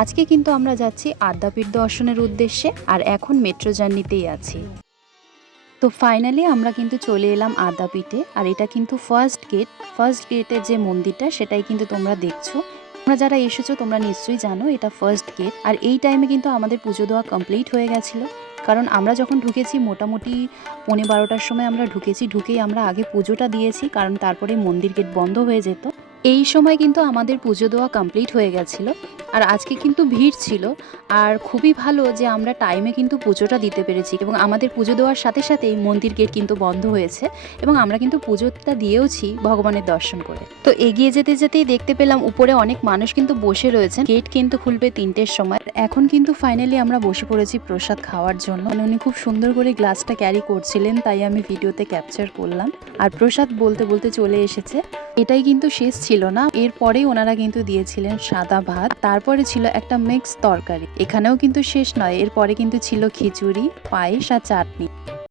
আজকে কিন্তু আমরা যাচ্ছি আদ্যাপীঠ দর্শনের উদ্দেশ্যে, আর এখন মেট্রো জার্নিতেই আছি। তো ফাইনালি আমরা কিন্তু চলে এলাম আদ্যাপীঠে, আর এটা কিন্তু ফার্স্ট গেটের যে মন্দিরটা সেটাই কিন্তু তোমরা দেখছো। তোমরা যারা এসেছো তোমরা নিশ্চয়ই জানো এটা ফার্স্ট গেট। আর এই টাইমে কিন্তু আমাদের পুজো দেওয়া কমপ্লিট হয়ে গেছিলো, কারণ আমরা যখন ঢুকেছি মোটামুটি 11:15টার সময় আমরা ঢুকেই আমরা আগে পুজোটা দিয়েছি, কারণ তারপরে মন্দির গেট বন্ধ হয়ে যেত। এই সময় কিন্তু আমাদের পুজো দেওয়া কমপ্লিট হয়ে গেছিল। আর আজকে কিন্তু ভিড় ছিল, আর খুবই ভালো যে আমরা টাইমে কিন্তু পুজোটা দিতে পেরেছি, এবং আমাদের পুজো দেওয়ার সাথে সাথেই মন্দির গেট কিন্তু বন্ধ হয়েছে, এবং আমরা কিন্তু পুজোটা দিয়েওছি ভগবানের দর্শন করে। তো এগিয়ে যেতে যেতেই দেখতে পেলাম উপরে অনেক মানুষ কিন্তু বসে রয়েছেন। গেট কিন্তু খুলবে 3টের সময়। এখন কিন্তু ফাইনালি আমরা বসে পড়েছি প্রসাদ খাওয়ার জন্য। উনি খুব সুন্দর করে গ্লাসটা ক্যারি করছিলেন, তাই আমি ভিডিওতে ক্যাপচার করলাম। আর প্রসাদ বলতে বলতে চলে এসেছে। এটাই কিন্তু শেষ ছিল না, এরপরেই ওনারা কিন্তু দিয়েছিলেন সাদা ভাত, তারপরে ছিল একটা মিক্স তরকারি। এখানেও কিন্তু শেষ নয়, এরপরে কিন্তু ছিল খিচুড়ি, পায়েস আর চাটনি।